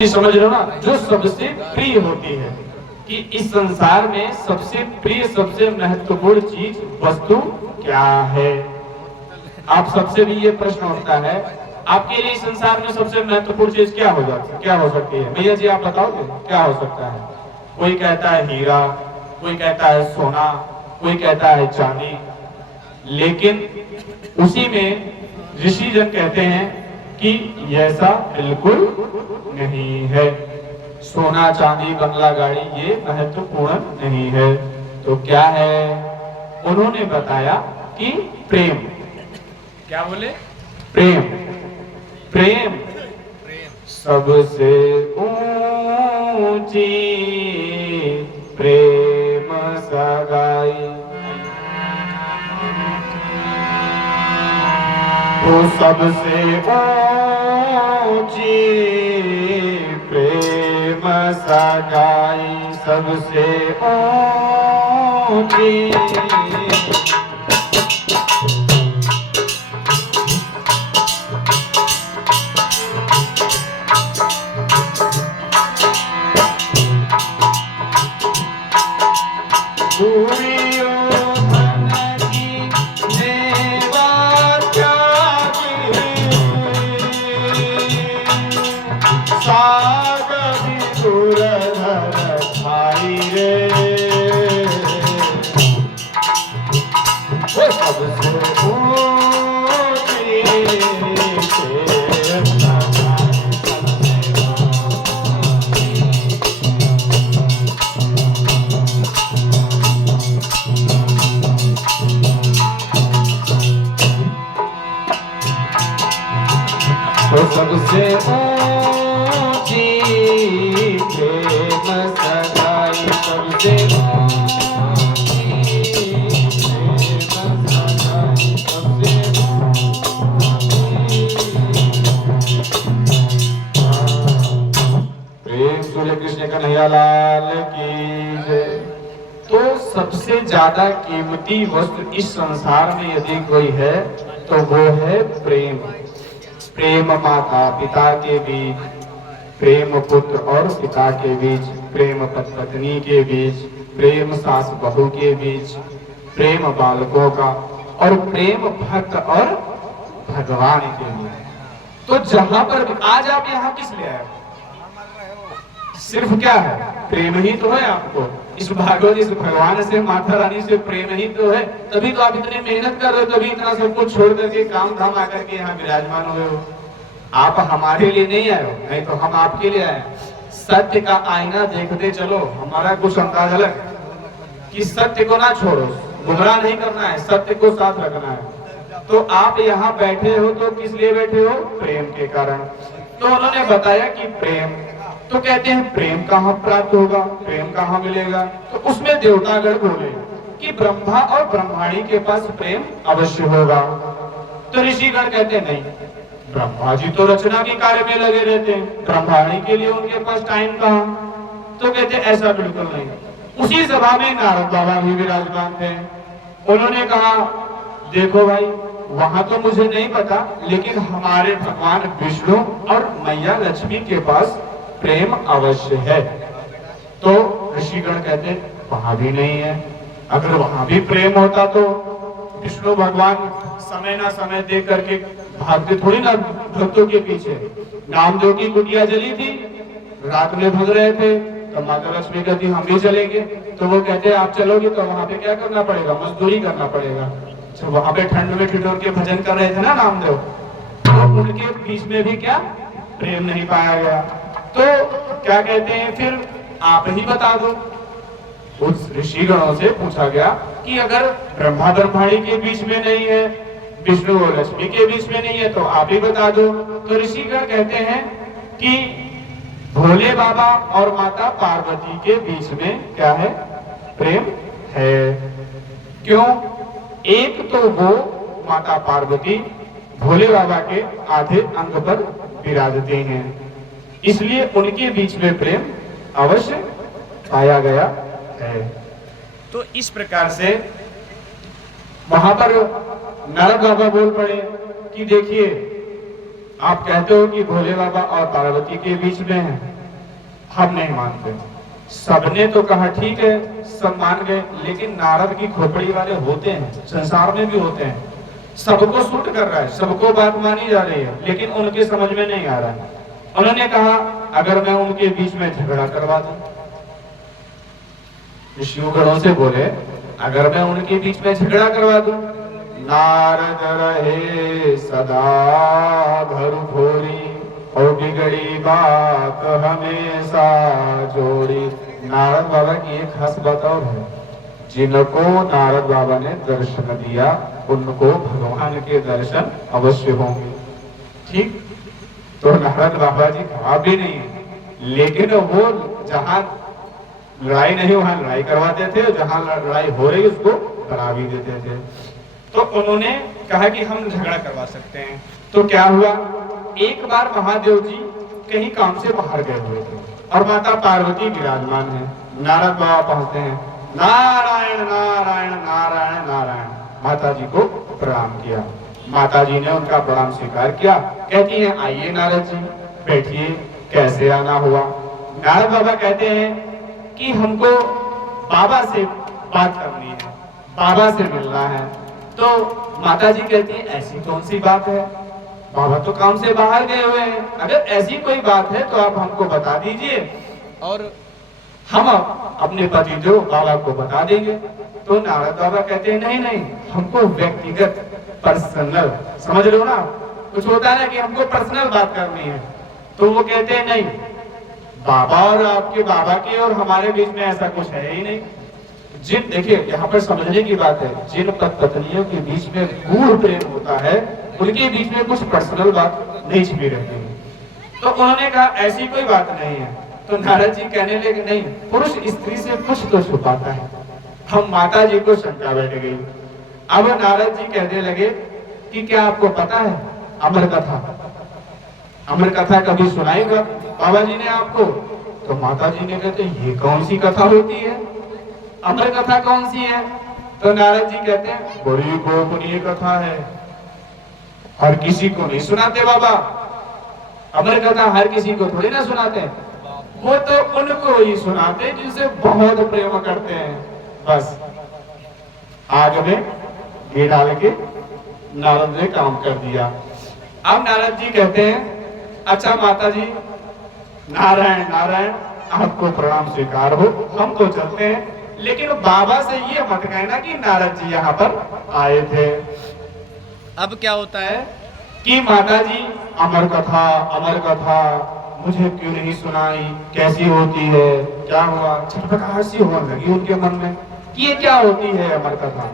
समझ रहे हो ना, जो सबसे प्रिय होती है कि इस संसार में सबसे प्रिय सबसे महत्वपूर्ण चीज वस्तु क्या है। आप सबसे भी ये प्रश्न होता है, आपके लिए इस संसार में सबसे महत्वपूर्ण चीज क्या हो सकती है भैया जी, आप बताओगे क्या हो सकता है। कोई कहता है हीरा, कोई कहता है सोना, कोई कहता है चांदी, लेकिन उसी में ऋषि जन कहते हैं कि ऐसा बिल्कुल नहीं है। सोना चांदी बंगला गाड़ी ये महत्वपूर्ण नहीं है। तो क्या है? उन्होंने बताया कि प्रेम। क्या बोले? प्रेम। प्रेम सबसे ऊंची प्रेम सगाई, तो सबसे ऊंची प्रेम सगाई, सबसे ऊंची। सबसे ऊंची प्रेम सगाई, सबसे ऊंची प्रेम सगाई, सबसे प्रेम। सूर्य कृष्ण कन्हैया लाल की जय। तो सबसे ज्यादा कीमती वस्तु इस संसार में यदि कोई है तो वो है प्रेम। प्रेम माता पिता के बीच, प्रेम पुत्र और पिता के बीच, प्रेम पत्नी के बीच, प्रेम सास बहू के बीच, प्रेम बालकों का, और प्रेम भक्त और भगवान के लिए। तो जहां पर आज आप यहाँ किस लिए आए? सिर्फ क्या है? प्रेम ही तो है आपको इस भागवत, इस भगवान से, माता रानी से प्रेम ही तो है। तभी तो आप इतने मेहनत कर रहे हो, तभी इतना सब कुछ छोड़ करके काम धाम आकर के यहाँ विराजमान हुए हो। आप हमारे लिए नहीं आए हो, नहीं तो हम आपके लिए आए। सत्य का आईना देखते चलो। हमारा कुछ अंदाज अलग कि सत्य को ना छोड़ो, गुमराह नहीं करना है, सत्य को साथ रखना है। तो आप यहाँ बैठे हो तो किस लिए बैठे हो? प्रेम के कारण। तो उन्होंने बताया कि प्रेम, तो कहते हैं प्रेम कहाँ प्राप्त होगा, प्रेम कहाँ मिलेगा? तो उसमें देवतागण बोले कि ब्रह्मा और ब्रह्माणी के पास प्रेम अवश्य होगा। तो ऋषिगण कहते नहीं, ब्रह्मा जी तो रचना के कार्य में लगे रहते हैं, ब्रह्माणी के लिए उनके पास टाइम कहाँ? तो कहते ऐसा बिल्कुल नहीं। उसी सभा में नारद बाबा भी विराजमान थे। उन्होंने कहा देखो भाई, वहां तो मुझे नहीं पता, लेकिन हमारे भगवान विष्णु और मैया लक्ष्मी के पास प्रेम अवश्य है। तो ऋषिगण कहते वहां भी नहीं है। अगर वहां भी प्रेम होता तो विष्णु भगवान समय ना समय दे करके भागते थोड़ी ना भक्तों के पीछे। नामदेव की कुटिया जली थी, रात में भग रहे थे, तो माता लक्ष्मी कहती हम भी चलेंगे। तो वो कहते आप चलोगे तो वहां पे क्या करना पड़ेगा? मजदूरी करना पड़ेगा। तो वहां पे ठंड में ठिठुर के भजन कर रहे थे ना नामदेव, तो उनके बीच में भी क्या प्रेम नहीं पाया गया। तो क्या कहते हैं, फिर आप ही बता दो। उस ऋषिगणों से पूछा गया कि अगर ब्रह्मा ब्रह्माणी के बीच में नहीं है, विष्णु और लक्ष्मी के बीच में नहीं है, तो आप ही बता दो। तो ऋषिगण कहते हैं कि भोले बाबा और माता पार्वती के बीच में क्या है? प्रेम है। क्यों? एक तो वो माता पार्वती भोले बाबा के आधे अंग पर विराजते हैं, इसलिए उनके बीच में प्रेम अवश्य पाया गया है। तो इस प्रकार से वहां पर नारद बाबा बोल पड़े कि देखिए आप कहते हो कि भोले बाबा और पार्वती के बीच में है, हम नहीं मानते। सबने तो कहा ठीक है, सब मान गए, लेकिन नारद की खोपड़ी वाले होते हैं, संसार में भी होते हैं, सबको सूट कर रहा है, सबको बात मानी जा रही है, लेकिन उनके समझ में नहीं आ रहा है। उन्होंने कहा अगर मैं उनके बीच में झगड़ा करवा दूं, शिवगणों से बोले अगर मैं उनके बीच में झगड़ा करवा दूं, नारद रहे सदा घर भोरी और बिगड़ी बात हमेशा जोड़ी। नारद बाबा की एक खास बात और है, जिनको नारद बाबा ने दर्शन दिया उनको भगवान के दर्शन अवश्य होंगे। ठीक, तो नारद बाबा जी खराब भी नहीं है, लेकिन वो जहां लड़ाई नहीं वहां लड़ाई करवाते थे, जहां लड़ाई हो रही उसको डरा भी देते थे। तो उन्होंने कहा कि हम झगड़ा करवा सकते हैं। तो क्या हुआ, एक बार महादेव जी कहीं काम से बाहर गए हुए थे और माता पार्वती विराजमान है। नारद बाबा पहुंचते हैं, नारायण नारायण नारायण नारायण, माता जी को प्रणाम किया। माता जी ने उनका प्रणाम स्वीकार किया, कहती हैं आइए नारद जी बैठिए, कैसे आना हुआ। नारद बाबा कहते हैं कि हमको बाबा से बात करनी है, बाबा से मिलना है। तो माता जी कहती है ऐसी कौन सी बात है, बाबा तो काम से बाहर गए हुए हैं, अगर ऐसी कोई बात है तो आप हमको बता दीजिए और हम अपने पति जो बाबा को बता देंगे। तो नारद बाबा कहते हैं नहीं नहीं, हमको व्यक्तिगत पर्सनल, समझ लो ना, कुछ होता है ना कि हमको पर्सनल बात करनी है। तो वो कहते हैं नहीं, बाबा और आपके बाबा के और हमारे बीच में ऐसा कुछ है ही नहीं। जिन, देखिए यहाँ पर समझने की बात है, जिन पत्नियों के बीच में गूढ़ प्रेम होता है उनके बीच में कुछ पर्सनल बात नहीं छिपी रहती है। तो उन्होंने कहा ऐसी कोई बात नहीं है। तो नारद जी कहने लगे नहीं, पुरुष स्त्री से कुछ तो छुपाता है। हम माता जी को शंका बैठ गई। अब नारद जी कहने लगे कि क्या आपको पता है अमर कथा, अमर कथा कभी सुनाएगा बाबा जी ने आपको? तो माता जी ने कहते ये कौन सी कथा होती है, अमर कथा कौन सी है? तो नारद जी कहते हैं बड़ी गोपनीय कथा है, हर किसी को नहीं सुनाते बाबा, अमर कथा हर किसी को थोड़ी ना सुनाते हैं, वो तो उनको ही सुनाते जिनसे बहुत प्रेम करते हैं। बस आग में घी डाल के नारद ने काम कर दिया। अब नारद जी कहते हैं अच्छा माता जी, नारायण नारायण, आपको प्रणाम स्वीकार हो, हम तो चलते हैं, लेकिन बाबा से ये मत कहना कि नारद जी यहाँ पर आए थे। अब क्या होता है कि माता जी अमर कथा मुझे क्यों नहीं सुनाई, कैसी होती है, क्या हुआ, छटपटाहट सी होने लगी उनके मन में कि ये क्या होती है अमर कथा।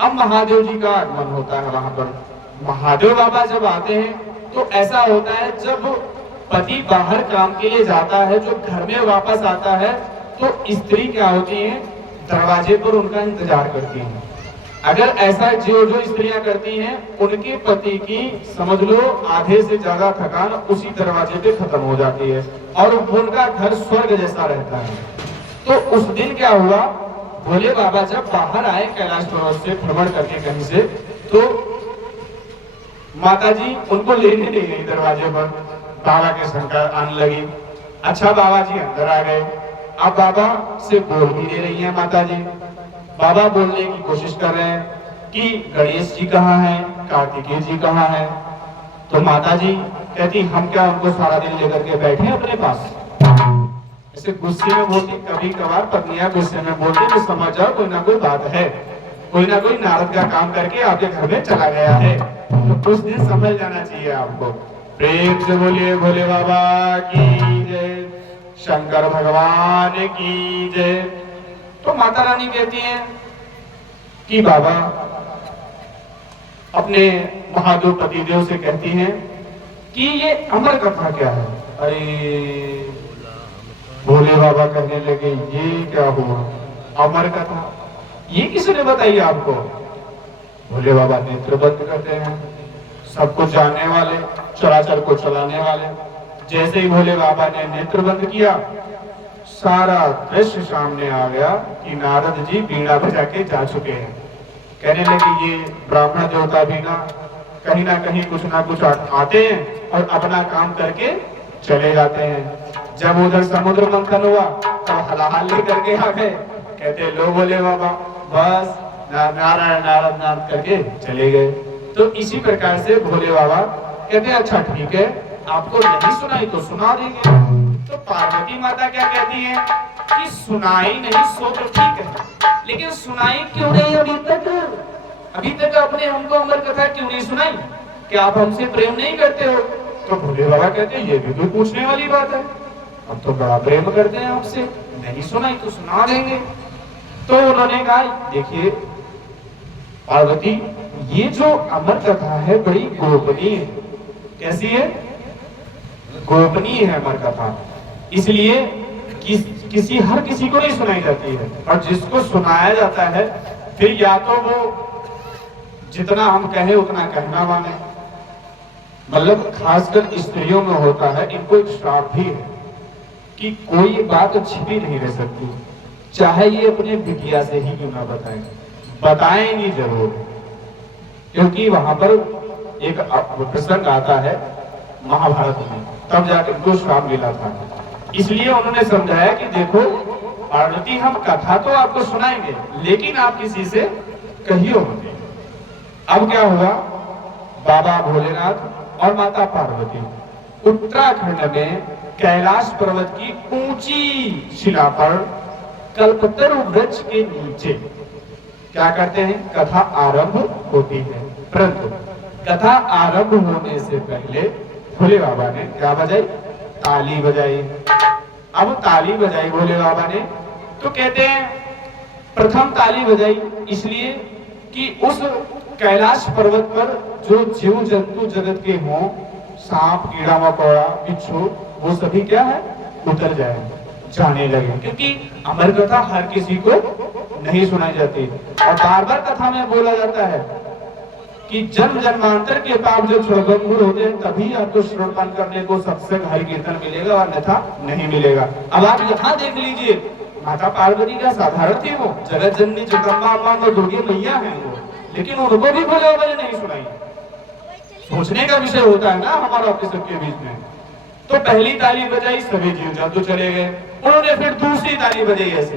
अब महादेव जी का आगमन होता है वहां पर। महादेव बाबा जब आते हैं तो ऐसा होता है जब पति बाहर काम के लिए जाता है, जो घर में वापस आता है, तो स्त्री क्या होती है दरवाजे पर उनका इंतजार करती है। अगर ऐसा जो स्त्रियां करती हैं, उनके पति की समझ लो आधे से ज्यादा थकान उसी दरवाजे पे खत्म हो जाती है और उनका घर स्वर्ग जैसा रहता है। तो उस दिन क्या हुआ, भोले बाबा जब बाहर आए कैलाश पर्वत से भ्रमण करके कहीं से, तो माता जी उनको लेने नहीं गई दरवाजे पर, बाबा के शंका आने लगी। अच्छा बाबा जी अंदर आ गए, अब बाबा से बोल भी दे रही है माता जी। बाबा बोलने की कोशिश कर रहे हैं कि गणेश जी कहाँ हैं, कार्तिकेय जी कहाँ हैं। तो माता जी कहती हम क्या उनको सारा दिन लेकर के बैठे अपने पास। ऐसे गुस्से में बोलती, कभी कभार पत्नियां गुस्से में बोलती तो समझ जाओ कोई ना कोई बात है, कोई ना कोई नारद का काम करके आपके घर में चला गया है, तो उस दिन समझ जाना चाहिए आपको। प्रेम से बोलिए भोले बाबा की जय, शंकर भगवान की जय। तो माता रानी कहती हैं कि बाबा अपने महादेव पतिदेव से कहती हैं कि ये अमर कथा क्या है। अरे भोले बाबा कहने लगे ये क्या हुआ अमर कथा, ये किसने बताई आपको? भोले बाबा नेत्र बंद करते हैं, सब कुछ जानने वाले, चराचर को चलाने वाले। जैसे ही भोले बाबा ने नेत्र बंद किया, सारा दृश्य सामने आ गया कि नारद जी बीड़ा बजा के जा चुके हैं। कहने लगे ये ब्राह्मण देवता बीड़ा कहीं ना कहीं कुछ ना कुछ आते हैं और अपना काम करके चले जाते हैं। जब उधर समुद्र मंथन हुआ तब हलाहल लेकर के आ गए, कहते लो बोले बाबा बस नारायण नारायण नारायण करके चले गए। तो इसी प्रकार से भोले बाबा कहते अच्छा ठीक है, आपको नहीं सुनाई तो सुना देंगे। तो पार्वती माता क्या कहती है कि सुनाई नहीं सो तो ठीक है, लेकिन सुनाई क्यों नहीं अभी तक आपने हमको अमर कथा क्यों नहीं सुनाई? क्या आप हमसे प्रेम नहीं करते हो? तो भोले बाबा कहते हैं ये भी तो पूछने वाली बात है, हम तो बड़ा प्रेम करते हैं आपसे, नहीं सुनाई तो सुना देंगे। तो उन्होंने कहा देखिए पार्वती, ये जो अमर कथा है बड़ी गोपनीय है। कैसी है? गोपनीय है अमर कथा, इसलिए हर किसी को नहीं सुनाई जाती है, और जिसको सुनाया जाता है फिर या तो वो जितना हम कहें उतना कहना माने, मतलब खासकर स्त्रियों में होता है, इनको एक श्राप भी है कि कोई बात छिपी नहीं रह सकती, चाहे ये अपने बिटिया से ही क्यों ना बताएंगी जरूर, क्योंकि वहां पर एक प्रसंग आता है महाभारत में, तब जाकर उनको श्राप मिला था। इसलिए उन्होंने समझाया कि देखो पार्वती, हम कथा तो आपको सुनाएंगे लेकिन आप किसी से कहियो मत। अब क्या हुआ, बाबा भोलेनाथ और माता पार्वती उत्तराखंड में कैलाश पर्वत की ऊंची शिला पर कल्पतरु वृक्ष के नीचे क्या करते हैं, कथा आरंभ होती है। परंतु कथा आरंभ होने से पहले भोले बाबा ने क्या बजाई, ताली बजाई। अब ताली बजाई भोले बाबा ने, तो कहते हैं प्रथम ताली बजाई इसलिए कि उस कैलाश पर्वत पर जो जीव जंतु जगत के हों, सांप कीड़ा मकोड़ा बिच्छू, वो सभी क्या है उतर जाने लगे, क्योंकि अमर कथा हर किसी को नहीं सुनाई जाती। और बार बार कथा में बोला जाता है कि जन्म जन्मांतर के पाप जब क्षणभंगुर होते हैं तभी आपको श्रवण करने को सत्संग हरि कीर्तन मिलेगा, और अन्यथा नहीं मिलेगा। अब आप यहाँ देख लीजिए, माता पार्वती का साधारण थी वो, जगत जननी जगदम्बा अम्मा और दुर्गे मैया है वो, लेकिन उनको भी भोले बाबा ने नहीं सुनाई। सोचने का विषय होता है ना हमारा आपके सबके बीच में। तो पहली ताली बजाई, सभी जीव जंतु चले गए। उन्होंने फिर दूसरी ताली बजाई ऐसे,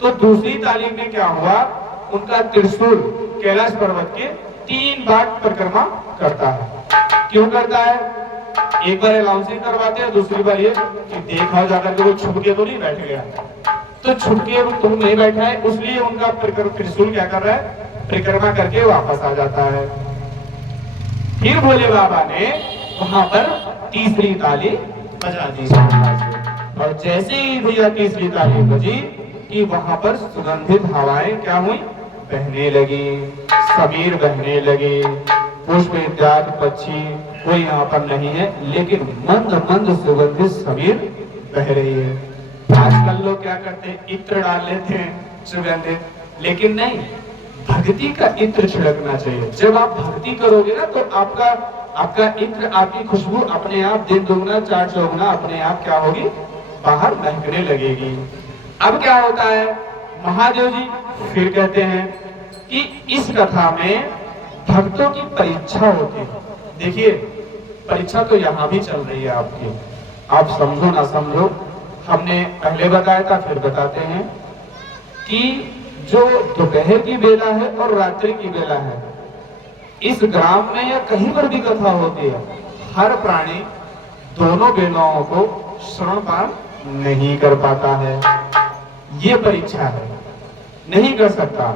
तो दूसरी ताली में क्या हुआ, उनका त्रिशूल कैलाश पर्वत के 3 बार परिक्रमा करता है। क्यों करता है? एक बार अनाउंसिंग करवाते हैं, दूसरी बार ये कि देखा जाकर के वो छुप के तो नहीं बैठ गया, तो छुप के तुम नहीं बैठा है, इसलिए उनका त्रिशूल क्या कर रहा है, परिक्रमा करके वापस आ जाता है। फिर भोले बाबा ने वहां पर तीसरी ताली बजा दी, और जैसे ही भैया तीसरी ताली बजी कि वहां पर सुगंधित हवाएं क्या हुई, बहने लगी, समीर बहने लगे, पुष्प इत्यादि पक्षी कोई यहाँ पर नहीं है, लेकिन मंद मंद सुगंधित समीर बह रही है। आजकल लोग क्या करते हैं, इत्र डाल लेते हैं सुगंधित, लेकिन नहीं, भक्ति का इत्र छिड़कना चाहिए। जब आप भक्ति करोगे ना तो आपका इत्र, आपकी खुशबू अपने आप दिन दुगना चार चौगुना अपने आप क्या होगी, बाहर महकने लगेगी। अब क्या होता है, महादेव जी फिर कहते हैं कि इस कथा में भक्तों की परीक्षा होती है। देखिए परीक्षा तो यहाँ भी चल रही है आपकी, आप समझो ना समझो, हमने पहले बताया था फिर बताते हैं कि जो दोपहर की बेला है और रात्रि की बेला है, इस ग्राम में या कहीं पर भी कथा होती है, हर प्राणी दोनों बेलाओं को श्रवण पान नहीं कर पाता है। ये परीक्षा है, नहीं कर सकता।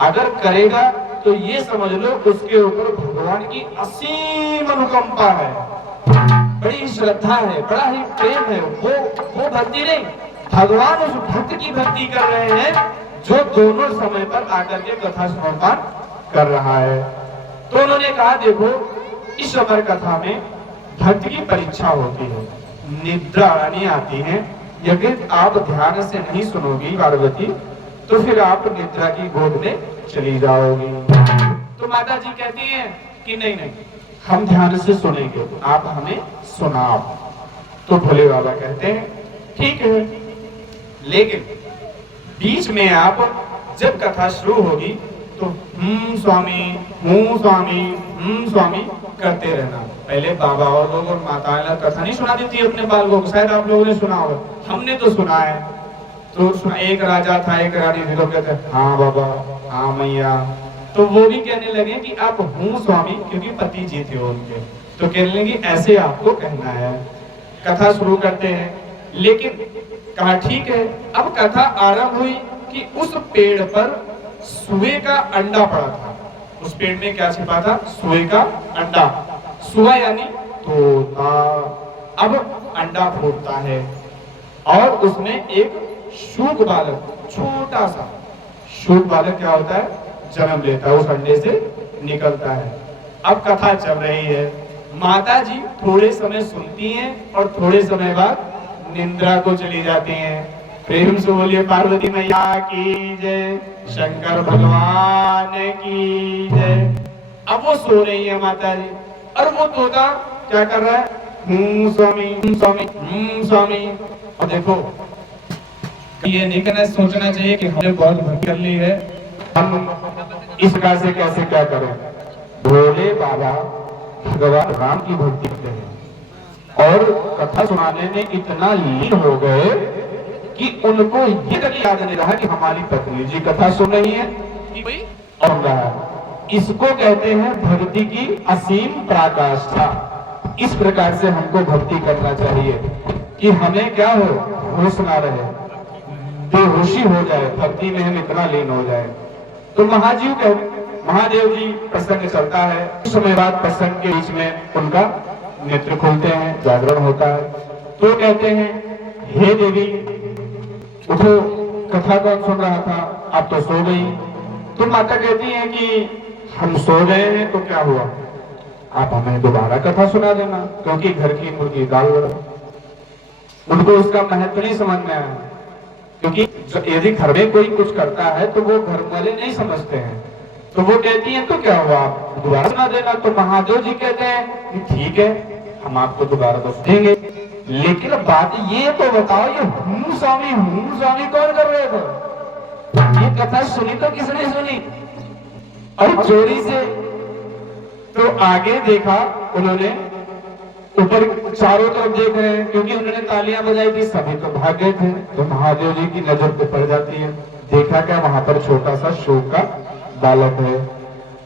अगर करेगा तो ये समझ लो उसके ऊपर भगवान की असीम अनुकंपा है, बड़ी श्रद्धा है, बड़ा ही प्रेम है। वो भक्ति नहीं, भगवान उस भक्त की भक्ति कर रहे हैं जो दोनों समय पर आकर के कथा श्रवण कर रहा है। तो उन्होंने कहा देखो इस अमर कथा में भक्त की परीक्षा होती है, निद्रा नहीं आती है। यदि आप ध्यान से नहीं सुनोगी पार्वती तो फिर आप निद्रा की गोद में चली जाओगी। तो माता जी कहती हैं कि नहीं नहीं, हम ध्यान से सुनेंगे, आप हमें सुनाओ। तो भोले बाबा कहते हैं ठीक है, लेकिन बीच में आप जब कथा शुरू होगी तो स्वामी स्वामी करते रहना। पहले बाबा और लोग और माताएं लोग कथा नहीं सुना देती अपने बालकों को, शायद आप लोगों ने सुना होगा, हमने तो सुना है। तो सुना, एक राजा था एक रानी थी, तो कहते हाँ बाबा हाँ मैया, तो वो भी कहने लगे कि आप हूँ स्वामी, क्योंकि पति जी थे उनके, तो कहने लगे ऐसे आपको कहना है। कथा शुरू करते हैं, लेकिन कहा ठीक है। अब कथा आरंभ हुई कि उस पेड़ पर सुए का अंडा पड़ा था। उस पेड़ में क्या छिपा था? सुए का अंडा। सुआ यानी तोता। अब अंडा फूटता है और उसमें एक शूक बालक, छोटा सा शूक बालक क्या होता है? जन्म लेता है, उस अंडे से निकलता है। अब कथा चल रही है, माता जी थोड़े समय सुनती हैं और थोड़े समय बाद निंद्रा को चली जाती हैं। प्रेम से बोलिए पार्वती मैया की जय, शंकर भगवान की जय। अब वो सो रही है माता जी, और वो तोता क्या कर रहा है? स्वामी स्वामी स्वामी। और देखो, ये नहीं कहना, सोचना चाहिए कि हमने बहुत भक्ति कर ली है, हम इस प्रकार से कैसे क्या करें। भोले बाबा भगवान राम की भक्ति करते हैं और कथा सुनाने में इतना लीन हो गए कि उनको ये तक याद नहीं रहा कि हमारी पत्नी जी कथा सुन रही है कि कोई और रहा है। इसको कहते हैं भक्ति की असीम पराकाष्ठा। इस प्रकार से हमको भक्ति करना चाहिए कि हमें क्या हो, होश ना रहे, बेहोशी हो जाए, भक्ति में हम इतना लीन हो जाए। तो महादेव जी प्रसंग चलता है, कुछ समय बाद प्रसंग के बीच में उनका नेत्र खोलते हैं, जागरण होता है। तो कहते हैं हे देवी उठो, कथा कौन सुन रहा था, अब तो सो गई। तो माता कहती है कि हम सो गए हैं तो क्या हुआ, आप हमें दोबारा कथा सुना देना, क्योंकि घर की मुर्गी दाल बड़ा। उनको उसका महत्व नहीं समझ में आया, क्योंकि यदि घर में कोई कुछ करता है तो वो घर वाले नहीं समझते हैं। तो वो कहती है तो क्या हुआ, आप दोबारा सुना देना। तो महादेव जी कहते हैं ठीक है, हम आपको दोबारा तो देंगे, लेकिन बात ये तो बताओ, ये हूँ स्वामी कौन कर रहे थे? ये कथा सुनी तो किसने सुनी? और चोरी से। तो आगे देखा उन्होंने, ऊपर चारों तरफ देख रहे हैं, क्योंकि उन्होंने तालियां बजाई थी, सभी तो भाग गए थे। तो महादेव जी की नजर पे पड़ जाती है, देखा क्या वहां पर छोटा सा शोक का बालक है।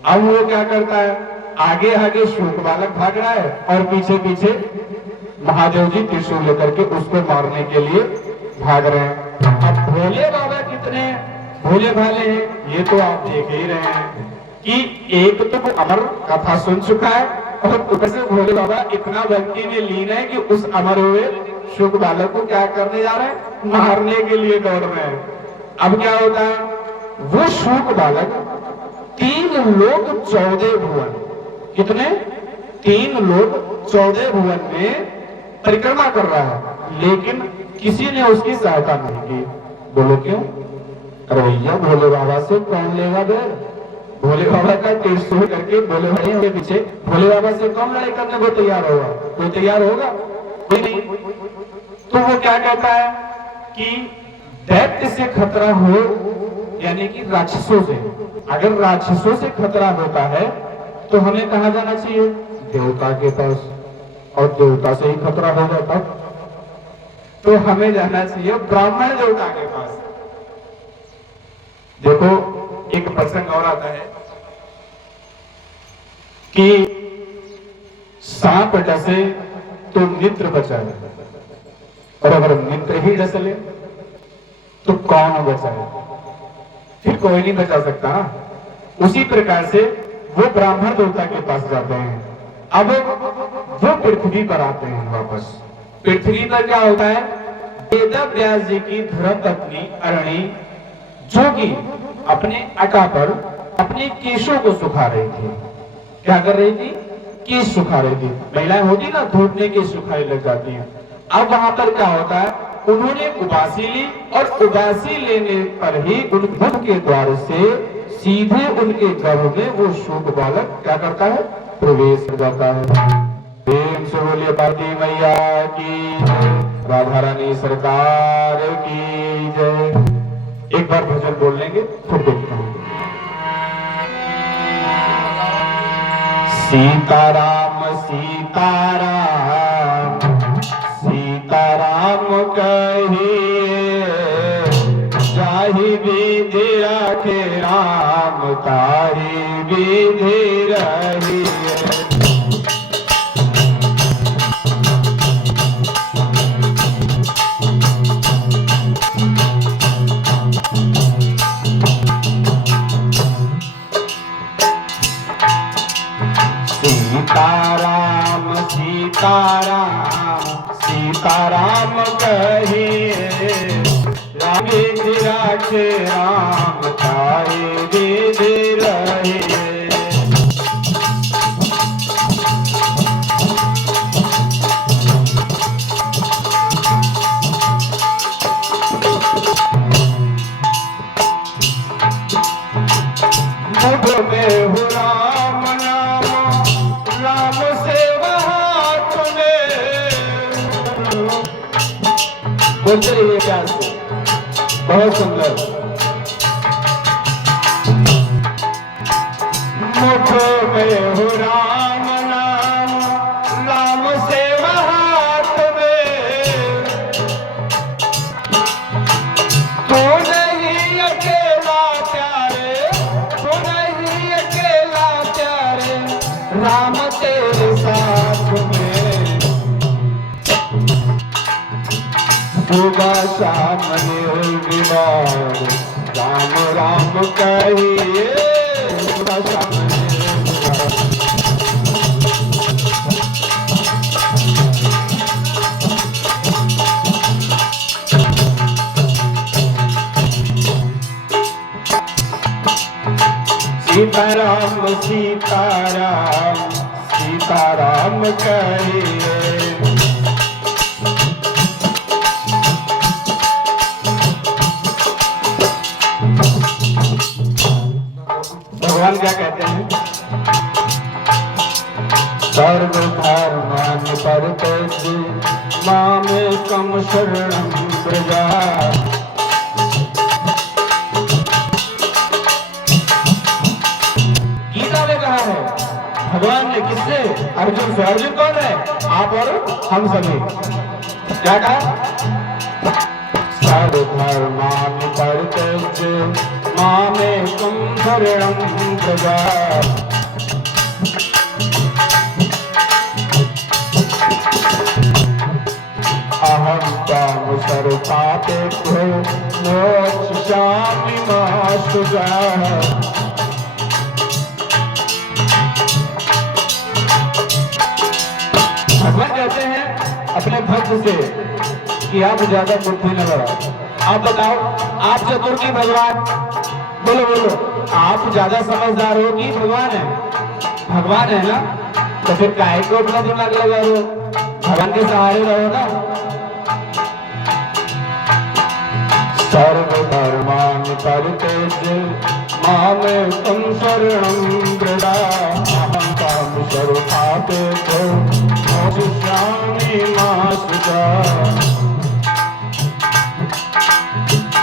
अब वो क्या करता है, आगे आगे शोक बालक भाग रहा है और पीछे पीछे महादेव जी त्रिशूल लेकर के उसको मारने के लिए भाग रहे हैं। अब भोले बाबा कितने भोले भाले हैं ये तो आप देख ही रहे हैं कि एक तो अमर कथा सुन चुका है और ऊपर से भोले बाबा इतना भक्ति में लीन है कि उस अमर हुए शुक बालक को क्या करने जा रहे हैं, मारने के लिए दौड़ रहे हैं। अब क्या होता है, वो शुक बालक 3 लोक 14 भुवन, कितने 3 लोक 14 भुवन में परिक्रमा कर रहा है, लेकिन किसी ने उसकी सहायता नहीं की। बोलो क्यों? अरे भैया भोले बाबा से कौन लेगा देर? भोले बाबा का त्रिशूल करके भोले भाई के पीछे, भोले बाबा से कौन लड़ाई करने को तैयार होगा? कोई तैयार होगा? कोई नहीं। तो वो क्या कहता है कि दैत्य से खतरा हो, यानी कि राक्षसों से, अगर राक्षसों से खतरा होता है तो हमें कहाँ जाना चाहिए? देवता के पास। और देवता से ही खतरा हो जाता तो हमें जाना चाहिए ब्राह्मण देवता के पास। देखो एक प्रसंग और आता है कि सांप डसे तो मित्र बचाए, और अगर मित्र ही डस ले तो कौन बचाए? फिर कोई नहीं बचा सकता ना। उसी प्रकार से वो ब्राह्मण देवता के पास जाते हैं। अब वो पृथ्वी पर आते हैं वापस। पृथ्वी पर क्या होता है, वेद व्यास जी की धर्मपत्नी अरणी, जो कि अपने अटा पर अपने केशों को सुखा रही थी। क्या कर रही थी? केश सुखा रही थी। महिलाएं होती ना, धूप में केश सुखाई लग जाती हैं। अब वहां पर क्या होता है, उन्होंने उबासी ली और उबासी लेने पर ही उन मुख के द्वार से सीधे उनके गर्भ में वो शुक बालक क्या करता है, प्रवेश कर जाता है। प्रेम से बोलिए पार्वती मैया की जय, राधा रानी सरकार की जय। एक बार भजन बोल लेंगे, फिर देखते हैं। सीताराम सीताराम सीताराम कहिए, जाहि विधि रखे राम ताहि विधि रहिए। सीताराम सीताराम सीताराम कहिए, विधि रखे राम ताहि विधि रहिए। मुख में हो राम नाम, राम सेवा हाथ में। बोलते रहिए प्यार से, बहुत सुंदर। मुख में हो राम नाम, राम सेवा हाथ में। तू नहीं अकेला प्यारे, तू नहीं अकेला प्यारे, राम तेरे साथ में। सुबह शाम निर्विवाद राम राम कहिए, सुबह शाम निर्विवाद। सीताराम सीताराम सीताराम कहिए। भगवान क्या कहते हैं? सर्वधर्मान् परित्यज्य मामेकं शरणं व्रज। गीता में कहा है भगवान ने, किससे? अर्जुन से। अर्जुन कौन है? आप और हम सभी। क्या कहा? सर्वधर्मान् परित्यज्य मामेकं शरणं व्रज। अहं त्वां सर्वपापेभ्यो मोक्षयिष्यामि मा शुचः। भगवान कहते हैं अपने भक्त से कि आप ज्यादा बुद्धि न बढ़ाओ। आप बताओ, आप चतुर की भगवान? बोलो बोलो, आप ज्यादा समझदार हो कि भगवान है? भगवान है ना, तो फिर काहे को अपना दिमाग लगा रहे हो? भगवान के सहारे रहो ना। सर्वधर्मान् परित्यज्य मामेकं शरणं व्रज। अहं त्वां सर्वपापेभ्यो मोक्षयिष्यामि मा शुचः।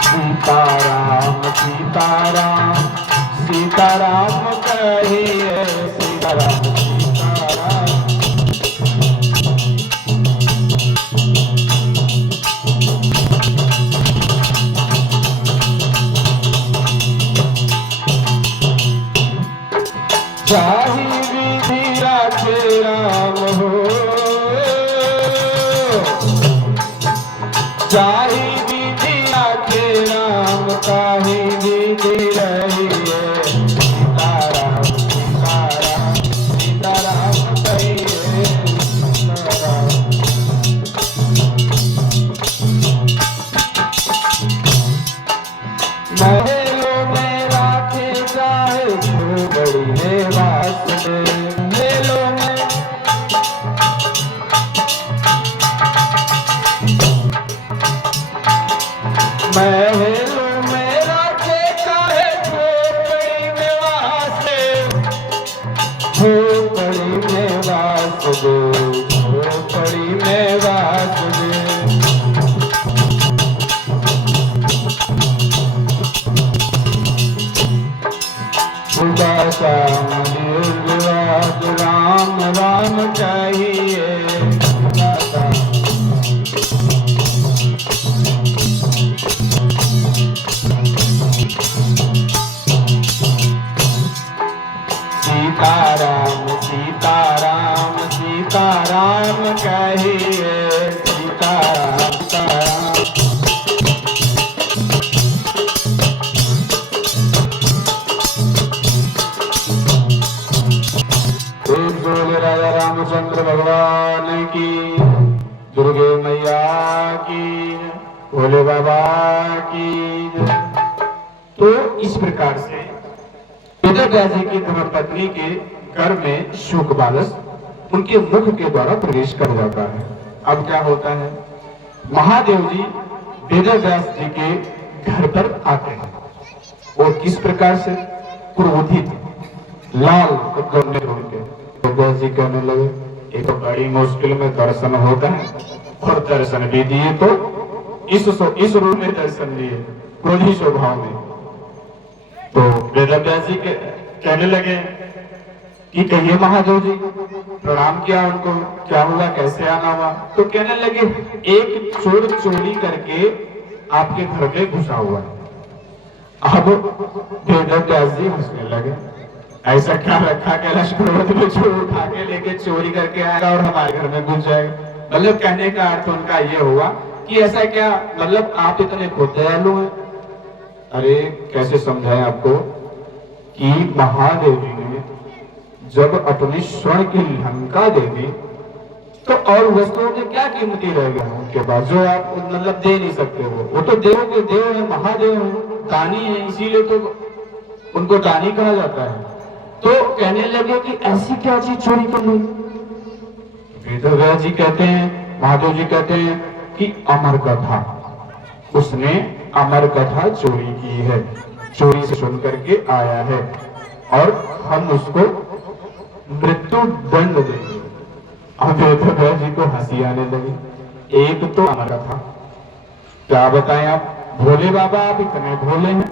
सीताराम सीताराम सीताराम कहिए, सीताराम सीताराम। जाहि विधि रखे राम हो, जाहि विधि रखे राम ताहि विधि रहिए। सीताराम सीताराम सीताराम कहिए, सीताराम। महलों में राखे जाए बड़ी निवास दे। महलों में महलों में राखे चाहे झोपड़ी में वास दे, झोपड़ी में वास दे, झोपड़ी में वास दे। सुबह शाम निर्विवाद राम भोले बाबा की जय। तो इस प्रकार से वेदव्यास जी की धर्मपत्नी के घर में शुक बालस उनके मुख के द्वारा प्रवेश कर जाता है। अब क्या होता है, महादेव जी वेदव्यास जी के घर पर आते हैं और किस प्रकार से क्रोधित लाल कपड़े में उनके वेदव्यास जी कहने लगे, ये तो बड़ी मुश्किल में दर्शन होता है और दर्शन भी दिए तो इस रूप में दर्शन दिए, क्रोधी स्वभाव में। तो वेदव्यास जी कहने लगे कि कहिए महादेव जी, प्रणाम किया उनको, क्या हुआ, कैसे आना हुआ। तो कहने लगे एक चोर चोरी करके आपके घर में घुसा हुआ। अब वेदव्यास जी हंसने लगे, ऐसा क्या रखा कैलाश पर्वत में चोर उठा के लेके चोरी करके आएगा और हमारे घर में घुस जाएगा। मतलब कहने का अर्थ उनका ये हुआ कि ऐसा क्या, मतलब आप इतने खुद दयालु हैं। अरे कैसे समझाएं आपको कि महादेव जी ने जब अपनी स्वर्ण की लंका दे दी तो और वस्तुओं की क्या कीमती रह गया उनके पास, जो आप मतलब दे नहीं सकते। वो तो देवों के देव है, महादेव है, दानी है, इसीलिए तो उनको दानी कहा जाता है। तो कहने लगे कि ऐसी क्या चीज चोरी कर ली। वेदव्यास जी कहते हैं, महादेव जी कहते हैं कि अमर कथा, उसने अमर कथा चोरी की है, चोरी से सुन करके आया है और हम उसको मृत्यु दंड देंगे। अब वेदव्यास जी को हंसी आने लगी। एक तो अमर कथा, क्या बताएं आप, भोले बाबा आप इतने भोले हैं,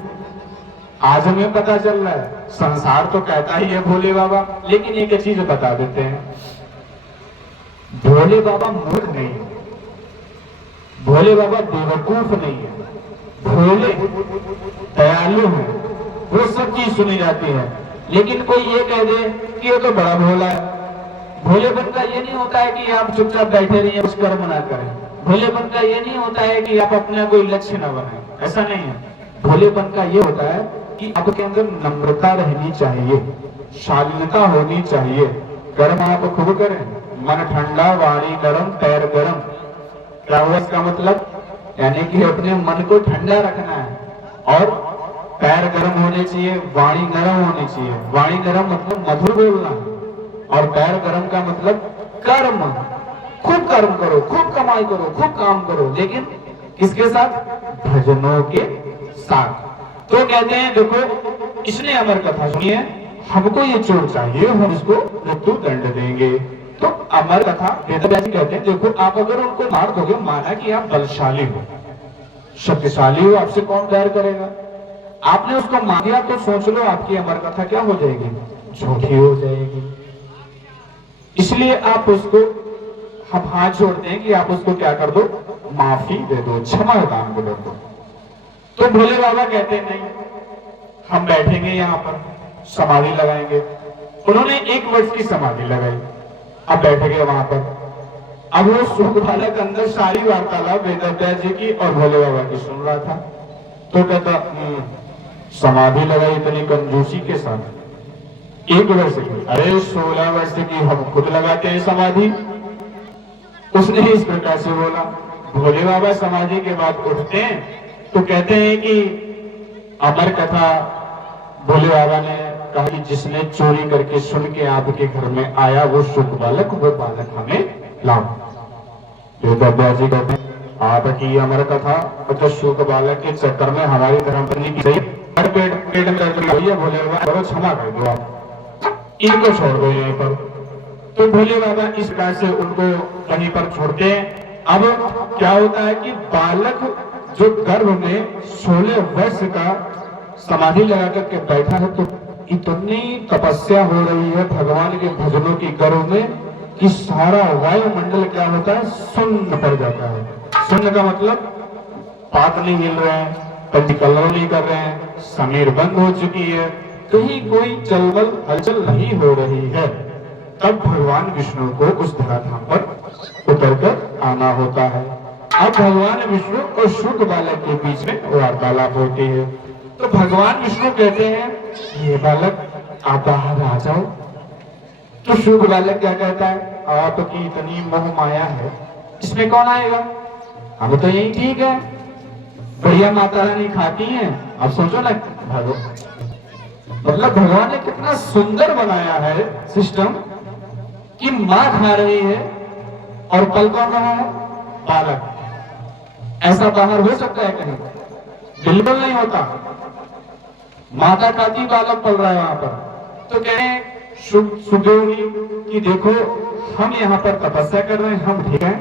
आज हमें पता चल रहा है, संसार तो कहता ही है भोले बाबा, लेकिन एक चीज बता देते हैं, भोले बाबा मूर्ख नहीं है, भोले बाबा बेवकूफ नहीं है, भोले दयालु है, वो सब चीज सुनी जाती है। लेकिन कोई ये कह दे कि ये तो बड़ा भोला है। भोलेपन का ये नहीं होता है कि आप चुपचाप बैठे रहिए, कुछ कर्म ना करें। भोलेपन का ये नहीं होता है कि आप अपना कोई लक्ष्य न बनाएं, ऐसा नहीं है। भोलेपन का ये होता है कि आपके अंदर नम्रता रहनी चाहिए, शालीनता होनी चाहिए। कर्म आप खूब करें, मन ठंडा वाणी गरम पैर गरम। क्या हुआ इसका मतलब, यानी कि अपने मन को ठंडा रखना है और पैर गर्म होने चाहिए, वाणी नरम होनी चाहिए। वाणी नरम मतलब मधुर बोलना, और पैर गर्म का मतलब कर्म, खूब कर्म करो, खूब कमाई करो, खूब काम करो, लेकिन किसके साथ, भजनों के साथ। तो कहते हैं देखो इसने अमर कथा सुनी है, हमको ये चोर चाहिए, हम इसको मृत्यु दंड देंगे। तो अमर कथा वेदव्यास जी कहते हैं देखो आप अगर उनको मार दोगे, माना कि आप बलशाली हो, शक्तिशाली हो, आपसे कौन प्यार करेगा। आपने उसको मार दिया तो सोच लो आपकी अमर कथा क्या हो जाएगी, झूठी हो जाएगी। इसलिए आप उसको, हम हाथ जोड़ते हैं कि आप उसको क्या कर दो, माफी दे दो, क्षमा दान कर दो। तो भोले बाबा कहते हैं नहीं, हम बैठेंगे यहाँ पर, समाधि लगाएंगे। उन्होंने 1 वर्ष की समाधि लगाई, अब बैठ गए वहां पर। अब वो सुख बालक अंदर सारी वार्तालाप वेदव्यास जी की और भोले बाबा की सुन रहा था। तो कहता समाधि लगाई इतनी कंजूसी के साथ, 1 वर्ष की, अरे 16 वर्ष की हम खुद लगाते हैं समाधि। उसने इस प्रकार से बोला। भोले बाबा समाधि के बाद उठते हैं तो कहते हैं कि अमर कथा भोले बाबा ने कहा कि जिसने चोरी करके सुन के आपके घर में आया वो सुख बालक, वो बालक हमें लाओ। वेदव्यास जी कहते हैं आपकी अमर कथा और सुख बालक के चक्कर में हमारी धर्मपत्नी की सही पेट में दर्द हुई है, भोले बाबा क्षमा कर दो, आप इनको छोड़ दो यहीं पर। तो भोले बाबा इस प्रकार से उनको कहीं पर छोड़ते हैं। अब क्या होता है कि बालक जो गर्भ में 16 वर्ष का समाधि लगा करके बैठा है, तो इतनी तपस्या हो रही है भगवान के भजनों की गर्भ में कि सारा वायुमंडल क्या होता है, सुन्न पड़ जाता है। सुन्न का मतलब पात नहीं हिल रहे हैं, पंचकलरव नहीं कर रहे हैं, समीर बंद हो चुकी है, कहीं कोई चलबल हलचल नहीं हो रही है। तब भगवान विष्णु को उस धराधाम पर उतरकर आना होता है। अब भगवान विष्णु और शुक बालक के बीच में वार्तालाप होती है। तो भगवान विष्णु कहते हैं ये बालक आप बाहर आ जाओ। तो शुक बालक क्या कहता है, आपकी इतनी मोह माया है, इसमें कौन आएगा, हम तो यही ठीक है, बढ़िया माता रानी खाती हैं। अब सोचो ना मतलब भगवान ने कितना सुंदर बनाया है सिस्टम कि माँ खा रही है और पल कौन रहा है? बालक। ऐसा बाहर हो सकता है कहीं? बिल्कुल नहीं होता। माता खाती बालक पल रहा है वहां पर। तो कह रहे हैं सुखदेव जी कि देखो हम यहाँ पर तपस्या कर रहे हैं, हम ठीक हैं,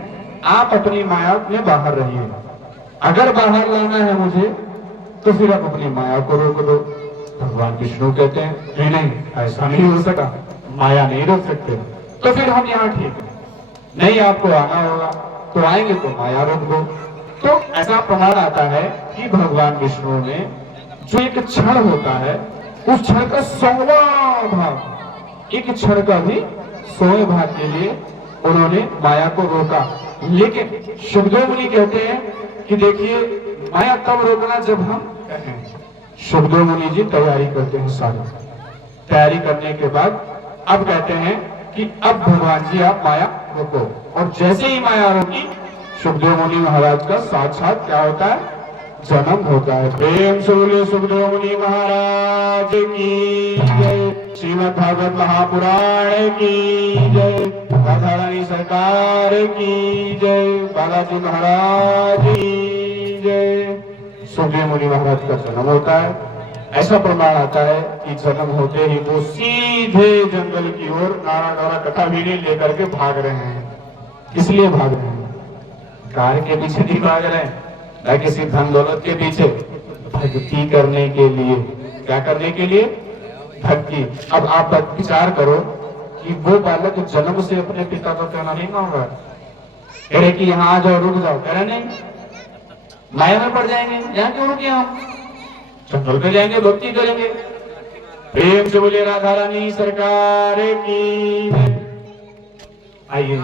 आप अपनी माया में बाहर रहिए। अगर बाहर लाना है मुझे तो फिर आप अपनी माया को रोक दो। भगवान विष्णु कहते हैं नहीं नहीं, ऐसा नहीं हो सका, माया नहीं रोक सकते। तो फिर हम यहाँ ठीक है, नहीं आपको आना होगा तो आएंगे तो माया रोक दो। तो ऐसा प्रमाण आता है कि भगवान विष्णु ने जो एक क्षण होता है उस क्षण का 100वां भाग, एक क्षण का भी 100वें भाग के लिए उन्होंने माया को रोका। लेकिन सुखदेव मुनि कहते हैं कि देखिए माया तब रोकना जब हम कहें। सुखदेव मुनि जी तैयारी करते हैं, सारी तैयारी करने के बाद अब कहते हैं कि अब भगवान जी आप माया रोको। और जैसे ही माया रोकी सुखदेव मुनि महाराज का साक्षात क्या होता है? जन्म होता है। प्रेम से बोले सुखदेव मुनि महाराज की जय, श्रीमद् भागवत महापुराण की जय, राधा रानी सरकार की जय, बालाजी महाराज की जय। सुखदेव मुनि महाराज का जन्म होता है। ऐसा प्रमाण आता है कि जन्म होते ही वो सीधे जंगल की ओर नारा कथा वीणी लेकर के भाग रहे हैं। इसलिए भाग रहे हैं, कार के पीछे नहीं भाग रहे हैं, न किसी धन दौलत के पीछे, भक्ति करने के लिए। क्या करने के लिए? भक्ति। अब आप विचार करो कि वो बालक जन्म से अपने पिता को कहना नहीं मांगा, कह रहे कि यहाँ आ जाओ, रुक जाओ, कह रहे नहीं, माया में पड़ जाएंगे, यहाँ क्यों रुके हम, जंगल पे जाएंगे, भक्ति करेंगे। प्रेम से बोलिए राधा रानी सरकार की। आइए